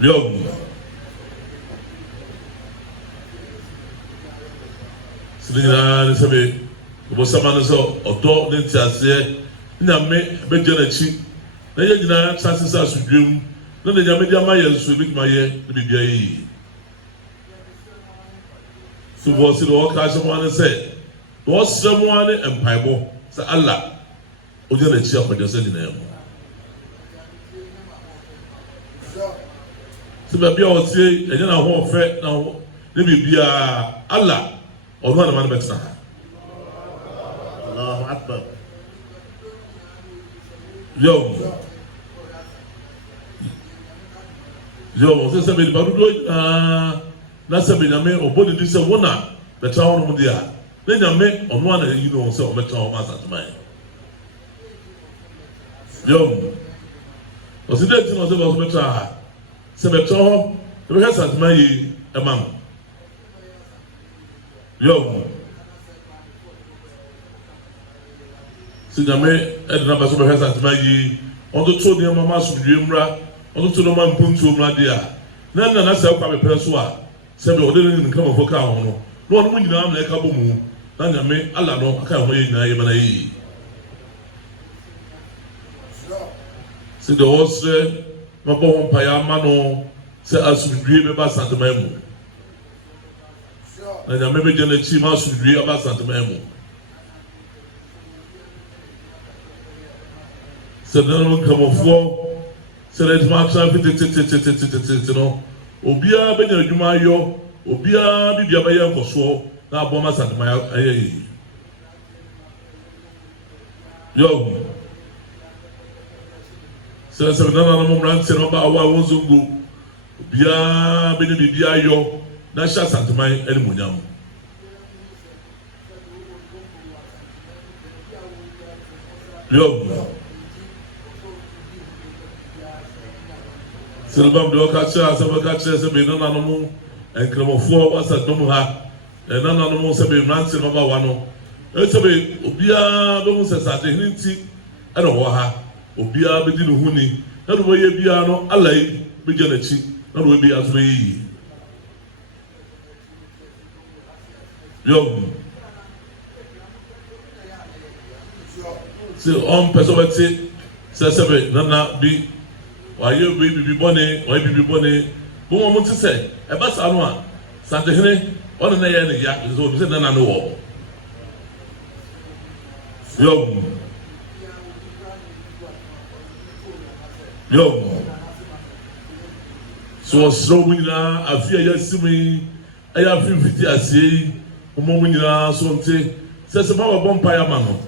Yo. Sinina sebe bo samano so odo ne tiase na me be jenachi na ye nyina sasisa sudwem na ne nyame dia maye nso bi maye ne bibia yi so bo si do ka so wan se do sremo ane empaibo se Allah o jenachi akojo se nyina yamo se ba bia o tie enye na ho ofe na ne bibia Allah ọdún àná máa ń bẹ tẹ̀ náà. Allahu Akbar. Yọ sẹ sẹbi nípa dúdú náà sẹbi nyàmé ọbọ didi sẹ wọn náà bẹtẹ àwọn ọmọdé a ní nyàmé ọdún àná yìí ní wọn sẹ ọmọ ẹtẹ àwọn ọmọ asàtúmọ̀ yẹn. Yọ ọsì dẹ́ ti náà sẹ wọn bẹtẹ àhà sẹ bẹtẹ họ ẹbẹ hẹ asàtúmọ̀ yìí ẹ máa nù. Yo, si nyame edna baso be hesa tma yi ondo to de mama sudwe mra ondo to no man puntu mra de a na se kwa be preso a se be ode ni nka mafo ka ho no no no nyina na e ka bo mu na nyame ala no aka ho yi nyina yi mana yi si de hosre mabo ho pa ya ma no se asudwe be ba satma mu na nyame be jene chi ma sudwe aba satma mu se no kamofo se le ma tra fit no obia be nya adwuma ayo obia bibia ba ye nkoso na abo ma satma ayi yo se na mo mran se no ba wa wonzungu obia be ni bibia ayo na sha satma eni munyam yo Silbam do kacha asaba kacha se be nana no mu enkremofo wasa dom ha nana no mu se be mranti no ba wa no se be obia do mu se Asantehene nti e no ho ha obia be di no huni na do ye bia no alai be je na chi na do be aso yi yo se on pesobeti se be nana bi waye bibi bone waye bibi bone bo mo ti se e ba sa no a Asantehene on na ye ne ya so bi se na no wo yo so wina afia ya simi aya fiti asie mo wina so nte se ba wa bompa ya ma no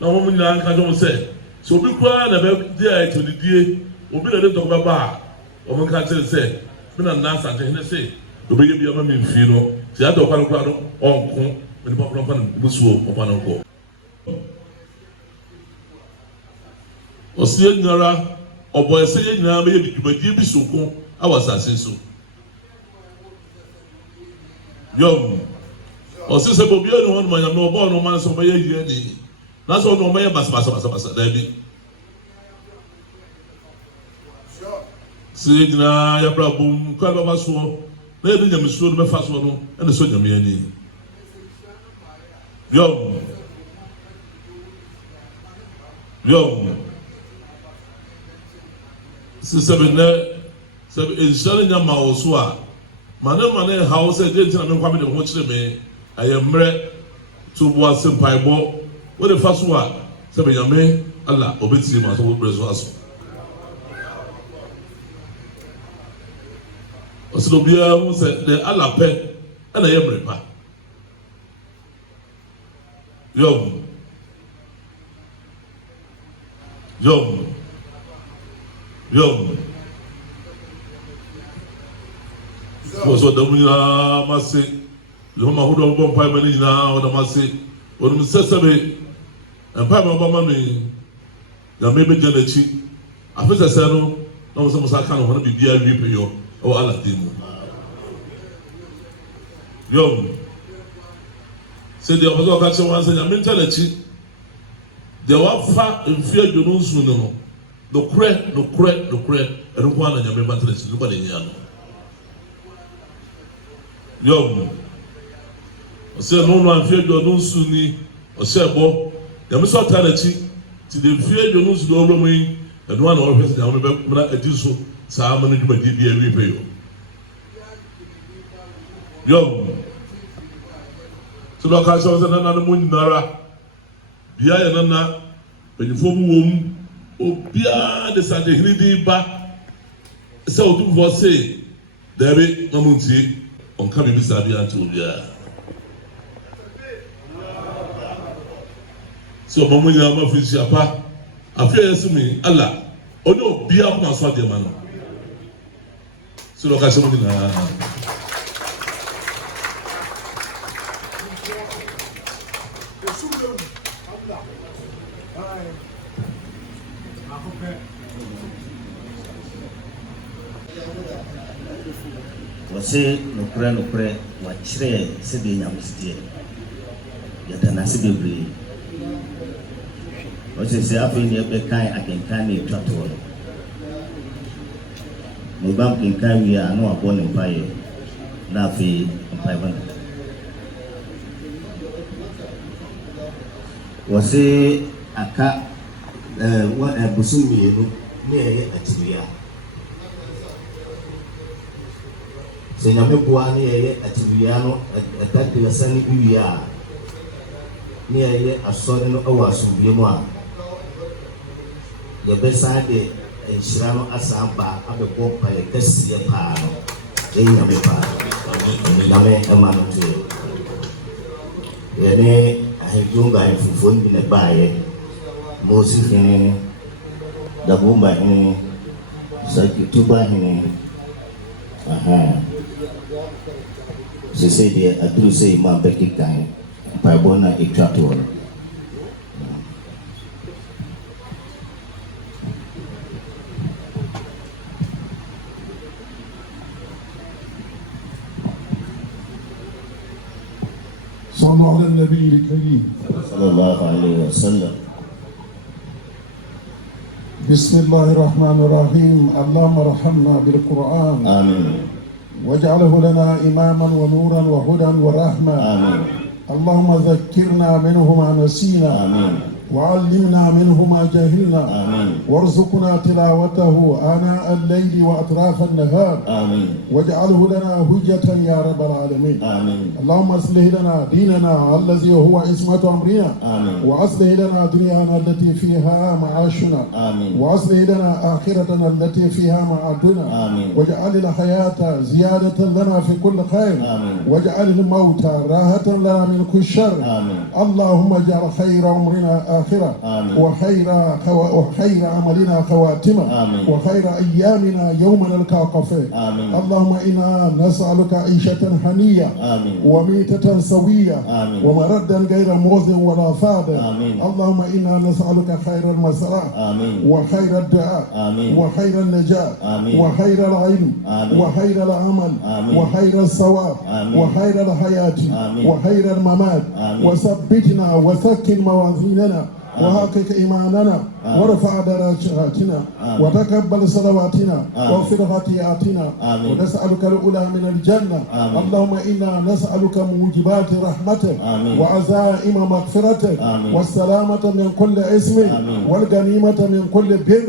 na mo wina ka jo se so bi kwa na be dia to didie obi na de to ba ba o mo ka tell say me na Asantehene say obi ye bi ama me mfi no si ado kwa no onko me de papa no busuo papa no ko o si nyara obo ese ye nyara me ye bidubadie bi soko awasase so yo o si se bobi no won manya me obo no man so me ye yie ni na so no me ye basa da bi si na ya bra bum ka ba so na ye nyame so no me fa so no e so nyame ani yo si sebe inshallah nyama oso a mane house e dey tina me kwa me de ho kire me ayemre to bo asempaibo we de fa so a sebe nyame Allah obetiri ma so wo preso aso oso bia hu se de Allah pe na yemre pa yo so da mun ya mase yo ma hudo bon pa ma ni na o da mase o dum sesebe en pa ma ba ma mi ya me be jana chi afisa se no na mo se mo sa kan ho na bibia wi pe yo o ala timu yo se de o ka che wan se ya me jana chi de wa fa mfia dwonu nsu no nokorɛ ɛno nko ana nyame ba ntere si noba ne nyia no Yob ɔsɛ no no amfie do no nsu ni ɔsɛ bɔ nyame sɛ ɔta n'akyi ti de fie do no nsu do ɔwura mu yi ɛno ana ɔhwɛ sɛ nyame bɛmra adi so saa ama no dwumadi bi awie pɛ Yob so dɔ ka sɛ nana no mu nyinara bia yɛ nana panyinfoɔ mu wɔ mu obiara de Asantehene din ba sɛ otumfoɔ se daabi ma mu ntie ɔnka biribi saa bi ante obiara sɛ ɔma mu nyinaa ma fi nhyia pa afei a yɛsɛ me ala ɔne obiara koma so adeɛ ma no sɛ dɛ ɔka hyɛ mu nyinaa Wase nokorɛ wakyerɛ sɛdeɛ nyame sideɛ yɛda n'ase bebree wɔsɛ sɛ afei ne yɛbɛkan akenkan ne ɛtwa toɔ no na ɔbam kenkan wie a na wabɔ ne mpaeɛ na afei mpaeɛbɔ no wɔse aka bosom mmienu ne ɛyɛ atiwia sɛ nyame boa ne yɛyɛ atiwia no ɛda aduasa ne wie a ne yɛyɛ asɔre no ɛwɔ asomdwie mu a yɛbɛsan de nhyira no asan ba abɛbɔ mpaeɛ kɛseɛ paa no ɛyɛ nyame paa nyame ɛma no to yɛne ahedwonga ahemfofoɔ bi na baeɛ Mosi hene Dabumba hene Sakituba hene Sese deɛ aduru sɛ Imam bɛkekan mpaebɔ na ɛtwa toɔ no صلوا على النبي الكريم صلى الله عليه وسلم بسم الله الرحمن الرحيم اللهم ارحمنا بالقرآن آمين واجعله لنا إماما ونورا وهدى ورحمة آمين اللهم ذكرنا منه ما نسينا آمين وعلمنا منه ما جهلنا آمين وارزقنا تلاوته آناء الليل وأطراف النهار آمين واجعله لنا هجة يا رب العالمين آمين اللهم اصلح لنا ديننا الذي هو عصمة أمرنا آمين وأصلح لنا دنيانا التي فيها معاشنا آمين وأصلح لنا آخرتنا التي فيها معادنا آمين واجعل الحياة زيادة لنا في كل خير آمين واجعل الموت راحة لنا من كل شر آمين اللهم اجعل خير عمرنا آخرة آمين وخير عملنا خواتمة آمين وخير أيامنا يوم نلقاك فيه آمين اللهم إنا نسألك عيشة هنية آمين وميتة سوية آمين ومردا غير موذ ولا فاض آمين اللهم إنا نسألك خير المسرع آمين وخير الدعاء آمين وخير النجاة آمين وخير العلم آمين وخير العمل آمين وخير الثواب آمين وخير الحياة آمين وخير الممات آمين وثبتنا وثقل موازيننا وحقق إيماننا وارفع درجاتنا وتقبل صلواتنا واغفر خطيئاتنا ونسألك الأولى من الجنة اللهم إنا نسألك موجبات رحمتك وعزائم مغفرتك والسلامة من كل اسم والغنيمة من كل بر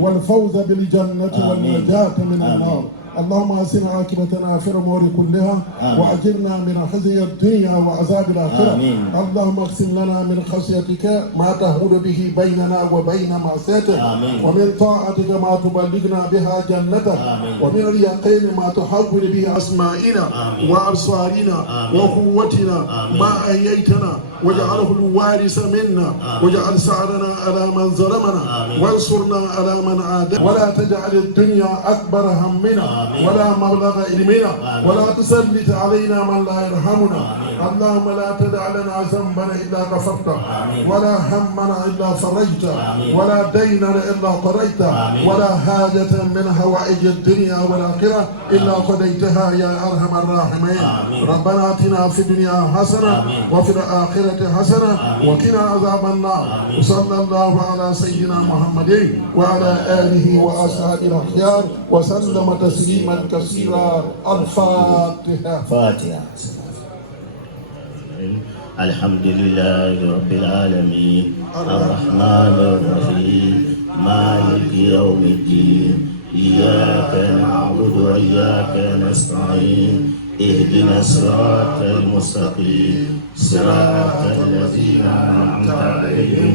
والفوز بالجنة والنجاة من النار اللهم أحسن عاقبتنا في الأمور كلها وأجرنا من خزي الدنيا وعذاب الآخرة اللهم اقسم لنا من خشيتك ما تهول به بيننا وبين معصيتك ومن طاعتك ما تبلغنا بها جنتك ومن اليقين ما تحول به أسمائنا وأبصارنا وقوتنا ما أحييتنا واجعله الوارث منا واجعل سعرنا على من ظلمنا وانصرنا على من عادانا ولا تجعل الدنيا أكبر همنا ولا مبلغ علمنا ولا تسلط علينا من لا يرحمنا اللهم لا تدع لنا ذنبا إلا غفرته ولا همنا إلا فرجته ولا دينا إلا قضيته ولا حاجة من حوائج الدنيا والآخرة إلا قضيتها يا أرحم الراحمين. ربنا آتنا في الدنيا حسنة وفي الآخرة حسنة وقنا عذاب النار. وصلى الله على سيدنا محمد وعلى آله وأصحابه الأخيار وسلم تسليما كثيرا. الفاتحة. فاتحة. الحمد لله رب العالمين الرحمن الرحيم مالك يوم الدين إياك نعبد وإياك نستعين اهدنا الصراط المستقيم صراط الذين أنعمت عليهم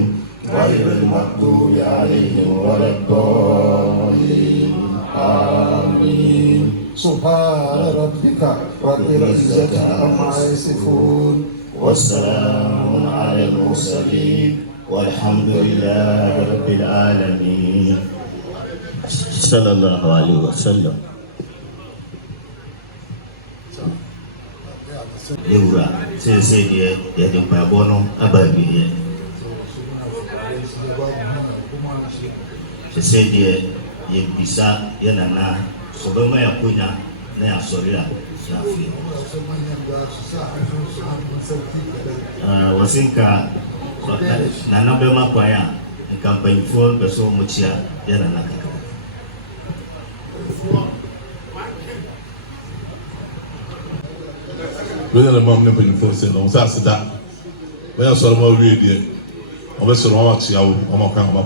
غير المغضوب عليهم ولا الضالين. آمين. سبحان ربك رب العزة عما يصفون والسلام على المرسلين والحمد لله رب العالمين. صلى الله عليه وسلم. Yura sese dia jadi pabono abagi. Sese dia yang bisa ya nana sebelum yang punya na soria safi. Wasinka nana bema kwa ya kampanye full beso muchia ya nana kaka. When the mom never influenced on Saturday, when I saw my radio, I was so much out on my camera.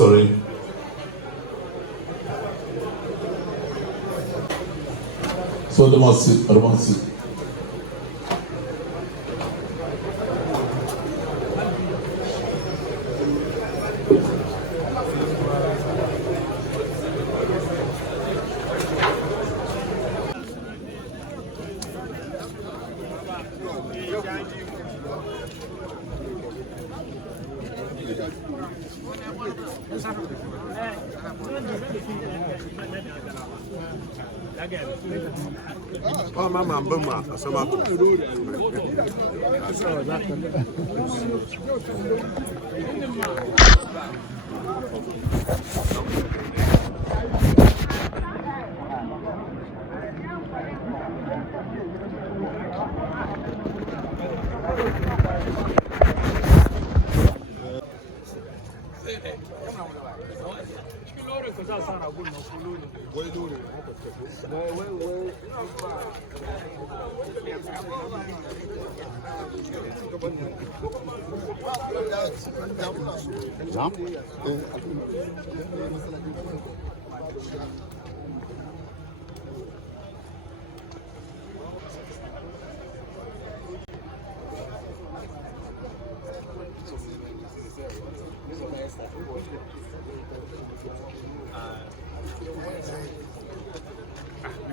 Sorry. So the must. Oh, Mama, Buma,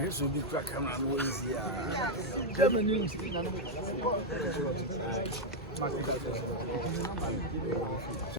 This will be crack camera noise here.